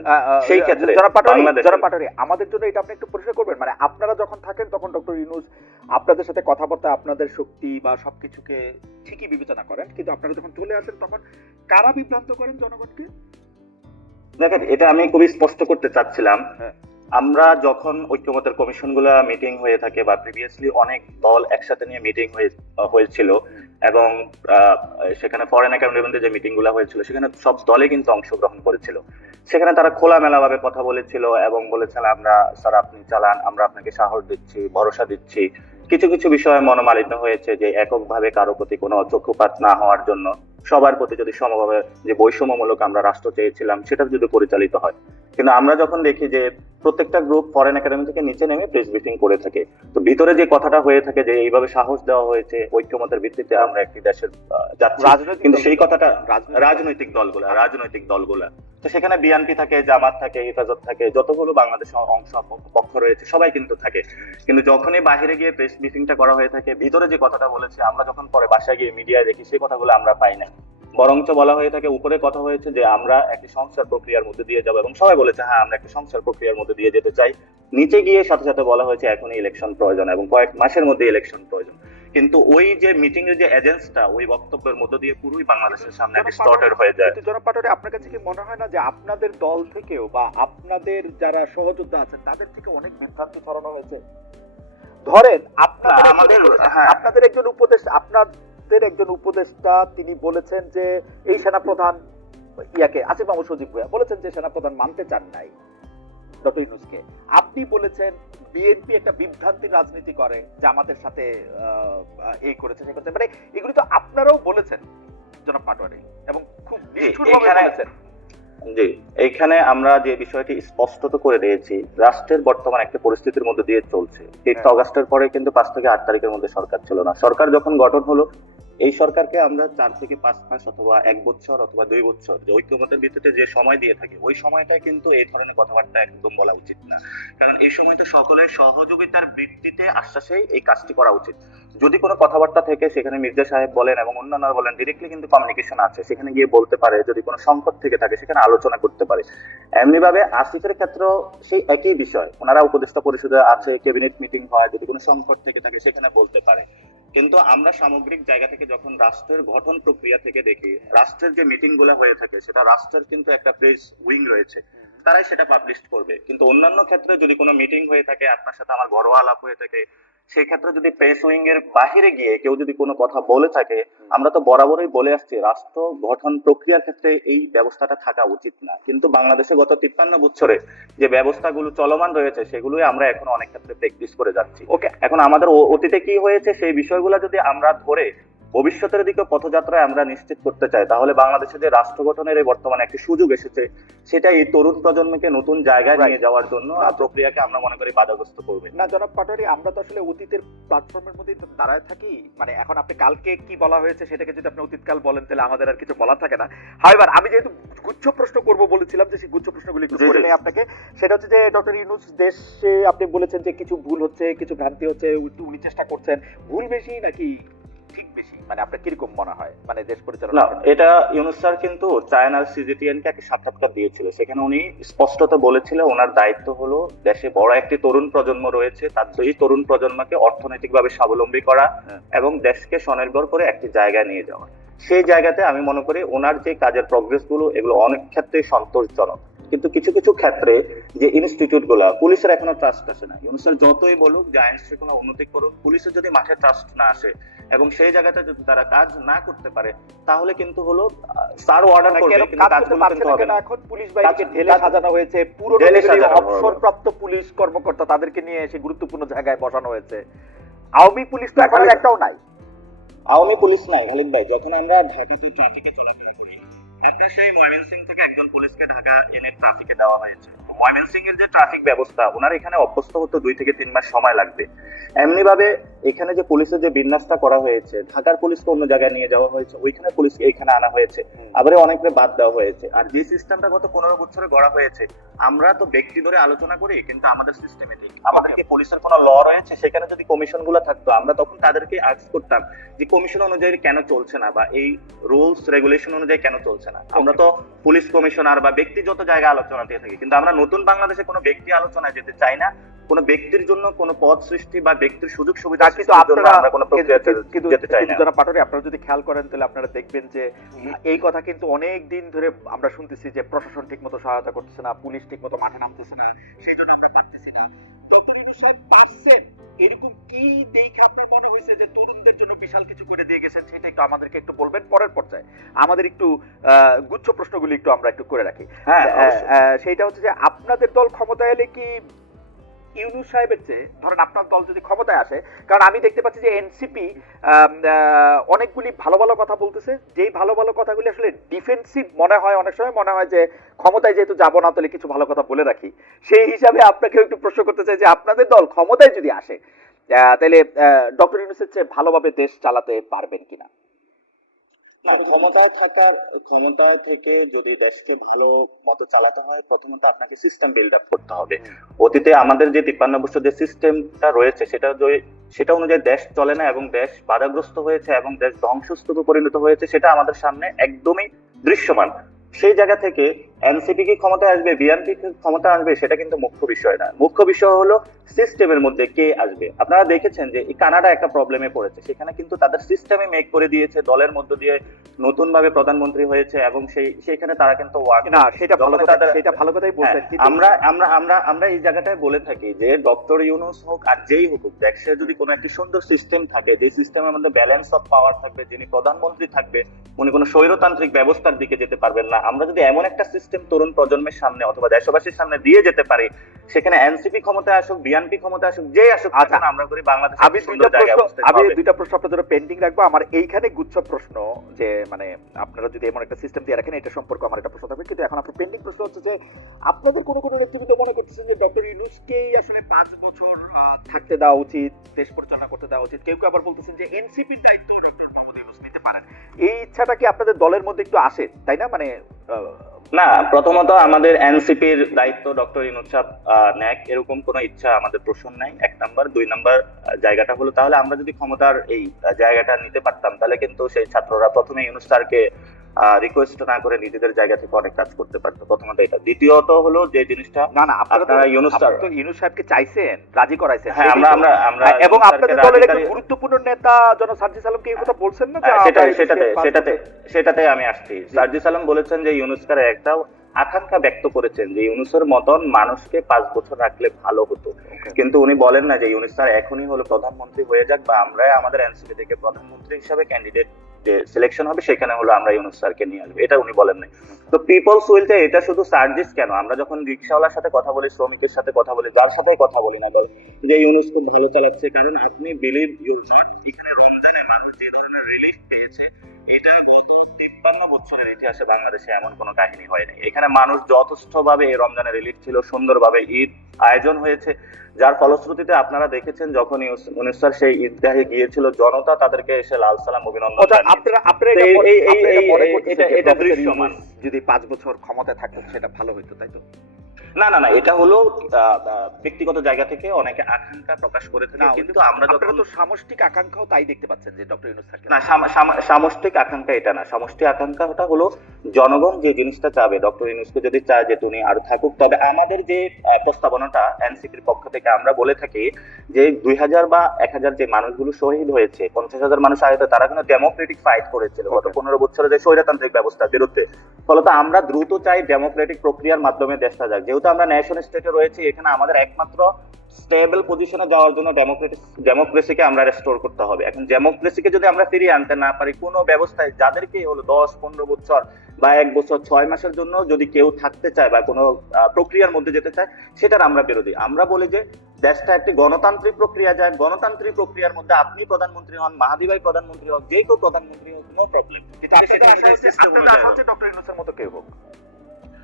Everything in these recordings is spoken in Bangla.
আহ, সেই ক্ষেত্রে যারা পাটোয়ারি যারা পাটোয়ারি আমাদের জন্য এটা আপনি একটু পরিষ্কার করবেন। মানে আপনারা যখন থাকেন তখন ডক্টর ইউনুস আপনাদের সাথে কথাবার্তা আপনাদের শক্তি বা সবকিছুকে ঠিকই বিবেচনা করেন। কিন্তু আপনারা যখন চলে আসেন তখন কারা বিভ্রান্ত করেন জনগণকে? দেখেন এটা আমি খুবই স্পষ্ট করতে চাচ্ছিলাম। হ্যাঁ। আমরা যখন ঐক্যমতের কমিশনগুলো মিটিং হয়ে থাকে বা প্রিভিয়াসলি অনেক দল একসাথে নিয়ে মিটিং হয়ে হয়েছিল এবং সেখানে ফরেন অ্যাকাউন্টেন্টের যে মিটিংগুলো হয়েছিল সেখানে সব দলে কিন্তু অংশগ্রহণ করেছিল। সেখানে তারা খোলামেলা ভাবে কথা বলেছিল এবং বলেছিল আমরা স্যার আপনি চালান আমরা আপনাকে সাহস দিচ্ছি ভরসা দিচ্ছি। কিছু কিছু বিষয়ে মনোমালিন্য হয়েছে যে এককভাবে কারও প্রতি কোনো চক্ষুপাত না হওয়ার জন্য। সবার প্রতি যদি সমভাবে যে বৈষম্যমূলক আমরা রাষ্ট্র চেয়েছিলাম সেটা যদি পরিচালিত হয়। কিন্তু আমরা যখন দেখি যে প্রত্যেকটা গ্রুপ ফরেন একাডেমি থেকে নিচে নেমে প্রেস ব্রিফিং করে থাকে তো ভিতরে যে কথাটা হয়ে থাকে যে এইভাবে সাহস দেওয়া হয়েছে ঐক্যমতের ভিত্তিতে আমরা একটি দেশের রাজনৈতিক কিন্তু সেই কথাটা রাজনৈতিক- রাজনৈতিক দলগুলা রাজনৈতিক দলগুলা। তো সেখানে বিএনপি থাকে জামাত থাকে হেফাজত থাকে যতগুলো বাংলাদেশ অংশ পক্ষ রয়েছে সবাই কিন্তু থাকে। কিন্তু যখনই বাহিরে গিয়ে প্রেস ব্রিফিংটা করা হয়ে থাকে ভিতরে যে কথাটা বলেছে আমরা যখন পরে বাসায় গিয়ে মিডিয়ায় দেখি সেই কথাগুলো আমরা পাই না। বরঞ্চ বলা হয়ে থাকে উপরে কথা হয়েছে যে আমরা একটি সংস্কার প্রক্রিয়ার মধ্যে দিয়ে যাব এবং সবাই বলেছে হ্যাঁ আমরা একটি সংস্কার প্রক্রিয়ার মধ্যে দিয়ে যেতে চাই। নিচে গিয়ে সাথে সাথে বলা হয়েছে এখনই ইলেকশন প্রয়োজন এবং কয়েক মাসের মধ্যে ইলেকশন প্রয়োজন। কিন্তু ওই যে মিটিং এর যে এজেন্সটা ওই বক্তব্যের মধ্য দিয়ে পুরোই বাংলাদেশের সামনে একটা হয়ে যায়। কিন্তু জনাব পাটোয়ারি আপনার কাছে কি মনে হয় না যে আপনাদের দল থেকেও বা আপনাদের যারা সহযোদ্ধা আছেন তাদের থেকে অনেক বিভ্রান্তি ছড়ানো হয়েছে? ধরেন আপনাদের হ্যাঁ, আমাদের হ্যাঁ। আপনাদের একজন উপদেশ আপনাদের একজন উপদেষ্টা তিনি বলেছেন যে এই সেনাপ্রধান ইয়াকে আসিফ মাহমুদ সজীব ভুয়া বলেছেন যে সেনাপ্রধান মানতে চান নাই ডক্টর ইউনুসকে। আপনি বলেছেন বিএনপি একটা বিভ্রান্তির রাজনীতি করে জামাতের সাথে এই করেছে সে করেছে। মানে এগুলি তো আপনারাও বলেছেন জনাব পাটোয়ারি এবং খুব নিষ্ঠুরভাবে বলেছেন। জি এইখানে আমরা যে বিষয়টি স্পষ্টত করে দিয়েছি রাষ্ট্রের বর্তমান একটা পরিস্থিতির মধ্যে দিয়ে চলছে। হ্যাঁ। অগাস্টের পরে কিন্তু পাঁচ থেকে আট তারিখের মধ্যে সরকার ছিল না। সরকার যখন গঠন হলো এই সরকারকে আমরা চার থেকে পাঁচ মাস অথবা এক বছর অথবা দুই বছর যে ঐক্যমতের ভিত্তিতে যে সময় দিয়ে থাকি, ওই সময়টায় কিন্তু এই ধরনের কথাবার্তা একদম বলা উচিত না। কারণ এই সময়টা সকলের সহযোগিতার ভিত্তিতে আশ্বাসেই এই কাজটি করা উচিত। যদি কোনো কথাবার্তা থেকে সেখানে মির্জা সাহেব বলেন এবং অন্যান্যরা বলেন ডিরেক্টলি কিন্তু কমিউনিকেশন আছে, সেখানে গিয়ে বলতে পারে, যদি কোনো সংকট থেকে থাকে সেখানে আলোচনা করতে পারে। এমনি ভাবে আসিফের ক্ষেত্রেও সেই একই বিষয়। ওনারা উপদেষ্টা পরিষদে আছে ক্যাবিনেট মিটিং হয়, যদি কোনো সংকট থেকে থাকে সেখানে বলতে পারে। কিন্তু আমরা সামগ্রিক জায়গা থেকে যখন রাষ্ট্রের গঠন প্রক্রিয়া থেকে দেখি, রাষ্ট্রের যে মিটিংগুলো হয়ে থাকে, সেটা রাষ্ট্রের কিন্তু একটা প্রেস উইং রয়েছে। তারাই সেটা পাবলিশ করবে। কিন্তু অন্যান্য ক্ষেত্রে যদি কোনো মিটিং হয়ে থাকে আপনার সাথে আমার ঘরোয়া আলাপ হয়ে থাকে সেই ক্ষেত্রে যদি প্রেস উইং এর বাহিরে গিয়ে কেউ যদি কোনো কথা বলে থাকে আমরা তো বরাবরই বলে আসছি রাষ্ট্র গঠন প্রক্রিয়ার ক্ষেত্রে এই ব্যবস্থাটা থাকা উচিত না। কিন্তু বাংলাদেশে গত তিপ্পান্ন বছরে যে ব্যবস্থাগুলো চলমান রয়েছে সেগুলোই আমরা এখন অনেক ক্ষেত্রে প্র্যাকটিস করে যাচ্ছি। ওকে এখন আমাদের অতীতে কি হয়েছে সেই বিষয়গুলো যদি আমরা ধরে ভবিষ্যতের দিকে পথযাত্রায় আমরা নিশ্চিত করতে চাই। তাহলে বাংলাদেশে যে রাষ্ট্র গঠনের এই বর্তমানে একটি সুযোগ এসেছে সেটা এই তরুণ প্রজন্মকে নতুন জায়গায় নিয়ে যাওয়ার জন্য আর প্রক্রিয়াকে আমরা মনে করি বাধাগ্রস্ত করবে। না জনাব পাটোয়ারি আমরা তো আসলে অতীতের প্ল্যাটফর্মের মধ্যেই দাঁড়ায় থাকি। মানে এখন আপনি কালকে কি বলা হয়েছে সেটাকে যদি আপনি অতীতকাল বলেন তাহলে আমাদের আর কিছু বলা থাকে না। হাইবার আমি যেহেতু গুচ্ছ প্রশ্ন করব বলেছিলাম যে সেই গুচ্ছ প্রশ্নগুলি একটু করে নেই আপনাকে সেটা হচ্ছে যে ডক্টর ইউনুস দেশে আপনি বলেছেন যে কিছু ভুল হচ্ছে কিছু ভ্রান্তি হচ্ছে উনি চেষ্টা করছেন। ভুল বেশি নাকি ঠিক বেশি? মানে আপনার কীরকম মনে হয়? মানে দেশ পরিচালনা এটা ইউনুস স্যার কিন্তু চায়নার সিজিটিএন কে একটা সাক্ষাৎকার দিয়েছিল। সেখানে উনি স্পষ্টত বলেছিল ওনার দায়িত্ব হলো দেশে বড় একটি তরুণ প্রজন্ম রয়েছে তার এই তরুণ প্রজন্মকে অর্থনৈতিকভাবে স্বাবলম্বী করা হ্যাঁ। এবং দেশকে স্বনির্ভর করে একটি জায়গায় নিয়ে যাওয়া। সেই জায়গাতে আমি মনে করি ওনার যে কাজের প্রগ্রেসগুলো এগুলো অনেক ক্ষেত্রেই সন্তোষজনক। কিন্তু কিছু কিছু ক্ষেত্রে যে ইনস্টিটিউটগুলা পুলিশের এখনও ট্রাস্ট আসে না স্যার যতই বলুক যে আইন শৃঙ্খলা উন্নতি করুক পুলিশের যদি মাঠে ট্রাস্ট না আসে এবং সেই জায়গাতে যদি তারা কাজ না করতে পারে তাহলে কিন্তু হলো স্যার অর্ডার করবে কিন্তু কাজ করতে কাজগুলো কিন্তু না হবে না। এখন পুলিশ বাহিনীকে ঢেলে সাজানো হয়েছে পুরো ঢেলে সাজানো অবসরপ্রাপ্ত পুলিশ কর্মকর্তা তাদেরকে নিয়ে এসে গুরুত্বপূর্ণ জায়গায় বসানো হয়েছে। আওয়ামী পুলিশ তো এখন একটাও নাই। আওয়ামী পুলিশ নাই খালিদ ভাই যখন আমরা ঢাকাতে ট্রাফিকে চলাফেরা করি একটা সেই ময়মনসিং থেকে একজন পুলিশকে ঢাকা এনে ট্রাফিকে দেওয়া হয়েছে। ময়মনসিং এর যে ট্রাফিক ব্যবস্থা ওনার এখানে অভ্যস্ত হতে দুই থেকে তিন মাস সময় লাগবে। এমনি ভাবে এখানে যে পুলিশের যে বিন্যাসটা করা হয়েছে ঢাকার পুলিশকে অন্য জায়গায় নিয়ে যাওয়া হয়েছে ওইখানে পুলিশকে এখানে আনা হয়েছে। আবার অনেককে বাদ দেওয়া হয়েছে। আর যে সিস্টেমটা গত পনেরো বছরে গড়া হয়েছে আমরা তো ব্যক্তি ধরে আলোচনা করি কিন্তু আমাদের সিস্টেমেটিক আমাদেরকে পুলিশের কোনো ল রয়েছে? সেখানে যদি কমিশনগুলো থাকতো আমরা তখন তাদেরকে আর্জ করতাম যে কমিশন অনুযায়ী কেন চলছে না? বা এই রুলস রেগুলেশন অনুযায়ী কেন চলছে না? আমরা তো পুলিশ কমিশনার বা ব্যক্তিগত জায়গায় আলোচনা দিয়ে থাকি কিন্তু আমরা নতুন বাংলাদেশে কোনো ব্যক্তি আলোচনায় যেতে চাই না কোনো ব্যক্তির জন্য কোনো পদ সৃষ্টি বা ব্যক্তির সুযোগ সুবিধা কিন্তু আপনারা কোনো প্রক্রিয়াতে কিন্তু- কিন্তু যেতে চাই না। যারা পাটোয়ারি আপনারা যদি খেয়াল করেন তাহলে আপনারা দেখবেন যে এই কথা কিন্তু অনেক দিন ধরে আমরা শুনতেছি যে প্রশাসন ঠিকমতো সহায়তা করতেছে না পুলিশ ঠিকমতো মাঠে নামতেছে না সেই জন্য আমরা পারতেছি না। ডক্টর পারছেন। এরকম কি দেখে আপনার মনে হয়েছে যে তরুণদের জন্য বিশাল কিছু করে দিয়ে গেছেন? সেটা একটু আমাদেরকে একটু বলবেন পরের পর্যায়ে। আমাদের একটু আহ, গুচ্ছ প্রশ্নগুলি একটু আমরা একটু করে রাখি। হ্যাঁ আহ, সেইটা হচ্ছে যে আপনাদের দল ক্ষমতায় এলে কি ইউনুস সাহেবের চেয়ে, ধরেন আপনার দল যদি ক্ষমতায় আসে, কারণ আমি দেখতে পাচ্ছি যে এনসিপি অনেকগুলি ভালো ভালো কথা বলতেছে। যেই ভালো ভালো কথাগুলি আসলে ডিফেন্সিভ মনে হয়, অনেক সময় মনে হয় যে ক্ষমতায় যেহেতু যাব না, তাহলে কিছু ভালো কথা বলে রাখি। সেই হিসাবে আপনাকে একটু প্রশ্ন করতে চাই যে আপনাদের দল ক্ষমতায় যদি আসে তাহলে ডক্টর ইউনুসের চেয়ে ভালোভাবে দেশ চালাতে পারবেন কিনা? ক্ষমতায় থাকার ক্ষমতায় থেকে যদি দেশকে ভালো মতো চালাতে হয় প্রথমত আপনাকে সিস্টেম বিল্ড আপ করতে হবে। অতীতে আমাদের যে তিপ্পান্ন বছর যে সিস্টেমটা রয়েছে সেটা যে- সেটা অনুযায়ী দেশ চলে না এবং দেশ বাধাগ্রস্ত হয়েছে এবং দেশ ধ্বংসস্তূপে পরিণত হয়েছে সেটা আমাদের সামনে একদমই দৃশ্যমান। সেই জায়গা থেকে এনসিপি কি ক্ষমতায় আসবে বিএনপি কি ক্ষমতা আসবে সেটা কিন্তু মুখ্য বিষয় না। মুখ্য বিষয় হলো সিস্টেমের মধ্যে কে আসবে। আপনারা দেখেছেন যে কানাডা একটা প্রবলেমে পড়েছে। সেখানে কিন্তু তাদের সিস্টেমে মেক করে দিয়েছে দলের মধ্য দিয়ে নতুন ভাবে প্রধানমন্ত্রী হয়েছে এবং সেই সেখানে তারা কিন্তু work না সেটা ভালো কথা সেটা ভালো কথাই বলছেন হ্যাঁ, আমরা আমরা আমরা আমরা এই জায়গাটায় বলে থাকি যে ডক্টর ইউনুস হোক আর যেই হোক দেশে যদি কোনো একটি সুন্দর সিস্টেম থাকে যে সিস্টেমের মধ্যে ব্যালেন্স অফ পাওয়ার থাকবে যিনি প্রধানমন্ত্রী থাকবে উনি কোনো স্বৈরতান্ত্রিক ব্যবস্থার দিকে যেতে পারবেন না। আমরা যদি এমন একটা সিস্টেম তরুণ প্রজন্মের সামনে অথবা দেশবাসীর সামনে দিয়ে যেতে পারি সেখানে এনসিপি ক্ষমতায় আসুক বিএনপি ক্ষমতায় আসুক যে আসুক আচ্ছা। আমরা করি বাংলাদেশ আমি দুইটা প্রশ্ন আমি দুইটা প্রশ্ন আপনাদের জন্য পেন্ডিং রাখব। আমার এইখানে গুচ্ছ প্রশ্ন যে মানে আপনারা যদি এমন একটা সিস্টেম দিয়ে রাখেন এটা সম্পর্কে আমার একটা প্রশ্ন থাকবে। কিন্তু এখন আপনার পেন্ডিং প্রশ্ন হচ্ছে যে আপনাদের কোনো কোনো নেতৃত্ব মনে করতেছেন যে ডক্টর ইউনুসকেই আসলে পাঁচ বছর থাকতে দেওয়া উচিত দেশ পরিচালনা করতে দেওয়া উচিত? কেউ কেউ আবার বলতেছেন যে এনসিপির দায়িত্ব ডক্টর মোহাম্মদ ইউনুস নিতে পারেন। এই ইচ্ছাটা কি আপনাদের দলের মধ্যে একটু আসে তাই না? মানে না, প্রথমত আমাদের এনসিপির দায়িত্ব ডক্টর ইনুস ন্যাক এরকম কোনো ইচ্ছা আমাদের প্রশ্ন নাই, এক নাম্বার। দুই নাম্বার জায়গাটা হলো তাহলে আমরা যদি ক্ষমতার এই জায়গাটা নিতে পারতাম, তাহলে কিন্তু সেই ছাত্ররা প্রথমে ইউনুস রিকোয়েস্ট না করে নিজেদের জায়গা থেকে অনেক কাজ করতে পারতো। প্রথমত এটা। দ্বিতীয়ত হলো যে জিনিসটা না না আপনারা ইউনুস স্যার- তো ইউনুস সাহেবকে চাইছেন রাজি করাইছেন। হ্যাঁ আমরা আমরা আমরা এবং আপনাদের দলের একজন গুরুত্বপূর্ণ নেতা জনাব সার্জিস আলমকে এই কথা বলছেন না যে হ্যাঁ, আমরা সেটাতে সেটাতে সেটাতে আমি আসছি। সার্জিস আলম বলেছেন যে ইউনুসকার একটা আকাঙ্ক্ষা ব্যক্ত করেছেন যে ইউনুসের মতন মানুষকে পাঁচ বছর রাখলে ভালো হতো। কিন্তু উনি বলেন না যে ইউনুস স্যার এখনই হলো প্রধানমন্ত্রী হয়ে যাক বা আমরা আমাদের এনসিপি থেকে প্রধানমন্ত্রী হিসাবে ক্যান্ডিডেট যে সিলেকশন হবে, সেখানে হলো আমরা ইউনুস স্যারকে নিয়ে আসব। এটা উনি বলেন নাই। তো পিপলস উইলতে এটা শুধু সার্জিস কেন? আমরা যখন রিক্সাওয়ালার সাথে কথা বলি, শ্রমিকের সাথে কথা বলি, যার সাথে কথা বলি না যে ইউনুস খুব ভালো চালাচ্ছে, কারণ আপনি বিলিভ ইউর এখানে রমজানে মানুষ যে ধরনের রিলিফ পেয়েছে, এটা তিপ্পান্ন বছরের ইতিহাসে বাংলাদেশে এমন কোনো কাহিনী হয়নি। এখানে মানুষ যথেষ্টভাবে এই রিলিফ ছিল সুন্দরভাবে ঈদ আয়োজন হয়েছে। যার ফলশ্রুতিতে আপনারা দেখেছেন যখন ইউস- ইউনুস স্যার সেই ঈদগাহে গিয়েছিল জনতা তাদেরকে এসে লাল সালাম অভিনন্দন এটা দৃশ্যমান। যদি পাঁচ বছর ক্ষমতা থাকতো সেটা ভালো হইতো তাই তো? না না না এটা হলো ব্যক্তিগত জায়গা থেকে অনেকে আকাঙ্ক্ষা প্রকাশ করে থাকে কিন্তু আমরা যখন তো সামষ্টিক আকাঙ্ক্ষাও তাই দেখতে পাচ্ছেন যে ডক্টর ইউনুস স্যারকে। না সাম- সাম- সামষ্টিক আকাঙ্ক্ষা এটা না সামষ্টিক আকাঙ্ক্ষাটা হলো জনগণ যে জিনিসটা চাবে ডক্টর ইউনুসকে যদি চায় যে তুমি আর থাকুক তবে আমাদের যে প্রস্তাবনাটা এনসিপির পক্ষ থেকে আমরা বলে থাকি যে দুই হাজার বা এক হাজার যে মানুষগুলো শহীদ হয়েছে পঞ্চাশ হাজার মানুষ আহত তারা কিন্তু ডেমোক্রেটিক ফাইট করেছিল গত. পনেরো বছরে যে স্বৈরতান্ত্রিক ব্যবস্থার বিরুদ্ধে। ফলত আমরা দ্রুত চাই ডেমোক্রেটিক প্রক্রিয়ার মাধ্যমে দেশটা যাক। যেহেতু আমরা ন্যাশন স্টেটে রয়েছি এখানে আমাদের একমাত্র স্টেবল পজিশনে যাওয়ার জন্য ডেমোক্রেটিক ডেমোক্রেসিকে আমরা রেস্টোর করতে হবে। এখন ডেমোক্রেসিকে যদি আমরা ফিরিয়ে আনতে না পারি কোনো ব্যবস্থায় যাদেরকে হলো দশ পনেরো বছর বা এক বছর ছয় মাসের জন্য যদি কেউ থাকতে চায় বা কোনো প্রক্রিয়ার মধ্যে যেতে চায় সেটার আমরা বিরোধী। আমরা বলি যে দেশটা একটি গণতান্ত্রিক প্রক্রিয়া যায় গণতান্ত্রিক প্রক্রিয়ার মধ্যে আপনি প্রধানমন্ত্রী হন মাহাদি ভাই প্রধানমন্ত্রী হোক যে কেউ প্রধানমন্ত্রী হোক নো প্রবলেম কিন্তু আপনাদের আশা হচ্ছে আপনাদের আশা হচ্ছে ডক্টর ইউনুসের মতো কেউ হোক।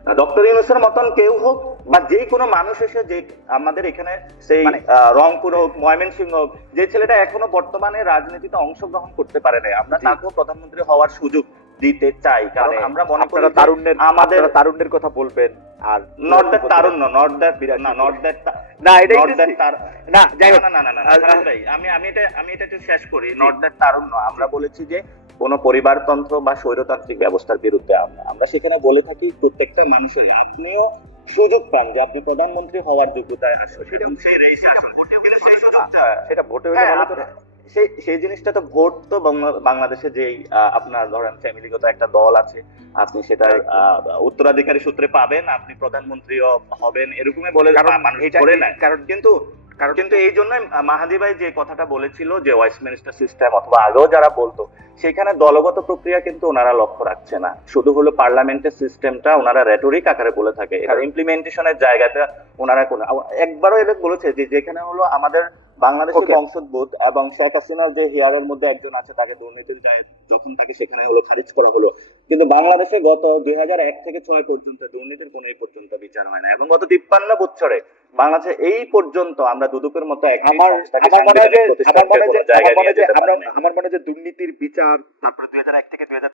ডক্টর ইউনুসের মতন কেউ হোক বা যে কোনো মানুষ এসে যে আমাদের এখানে সেই মানে- রংপুর হোক ময়মনসিংহ হোক যে ছেলেটা এখনও বর্তমানে রাজনীতিতে অংশগ্রহণ করতে পারে নাই। আমরা। তাকেও প্রধানমন্ত্রী হওয়ার সুযোগ দিতে চাই কারণ মানে আমরা মনে করি তারুণ্যের আমাদের তারুণ্যের কথা বলবেন আর নট দ্যাট তারুণ্য নট দ্যাট বিরাশি না নট দ্যাট না এটা নট দ্যাট তার না যাই না না না না আমি আমি এটা আমি এটা একটু শেষ করি। নট দ্যাট তারুণ্য। আমরা বলেছি যে কোন পরিবারতন্ত্র বা স্বৈরতান্ত্রিক ব্যবস্থার বিরুদ্ধে আমরা। আমরা সেখানে বলে থাকি প্রত্যেকটা মানুষের আপনিও সুযোগ পান যে আপনি প্রধানমন্ত্রী হওয়ার যোগ্যতায় আসুন সুযোগটা। সেটা ভোটে হলে হ্যাঁ, সেই সেই জিনিসটা তো ভোট তো বাংলাদেশে যেই আপনার ধরেন ফ্যামিলিগত একটা দল আছে আপনি সেটা আহ, উত্তরাধিকারী সূত্রে পাবেন আপনি প্রধানমন্ত্রীও হবেন এরকমই বলে মানুষ করে কারণ কিন্তু কারণ কিন্তু এই জন্য মাহাদি ভাই যে কথাটা বলেছিল যে ওয়াইস ওয়েস্টমিনিস্টার সিস্টেম অথবা আগেও যারা বলতো সেখানে দলগত প্রক্রিয়া কিন্তু ওনারা লক্ষ্য রাখছে না। শুধু হলো পার্লামেন্টের সিস্টেমটা ওনারা রেটরিক আকারে বলে থাকে। ইমপ্লিমেন্টেশনের জায়গাটা ওনারা কোনো একবারও এদের বলেছে যে যেখানে হলো আমাদের বাংলাদেশের বংশোদ্ভূত এবং শেখ হাসিনার যে হিয়ারের মধ্যে একজন আছে তাকে দুর্নীতির দায়ে যখন তাকে সেখানে হলো খারিজ করা হলো। কিন্তু বাংলাদেশে গত দুই এক থেকে ছয় পর্যন্ত দুর্নীতির কোনো পর্যন্ত বিচার হয় না। এবং গত তিপ্পান্ন বছরে বাংলাদেশে এই পর্যন্ত আমরা দুদকের মতো মনে হয় যে। আমার মনে হয় যে দুর্নীতির বিচার তারপরে দুই হাজার এক থেকে দুই হাজার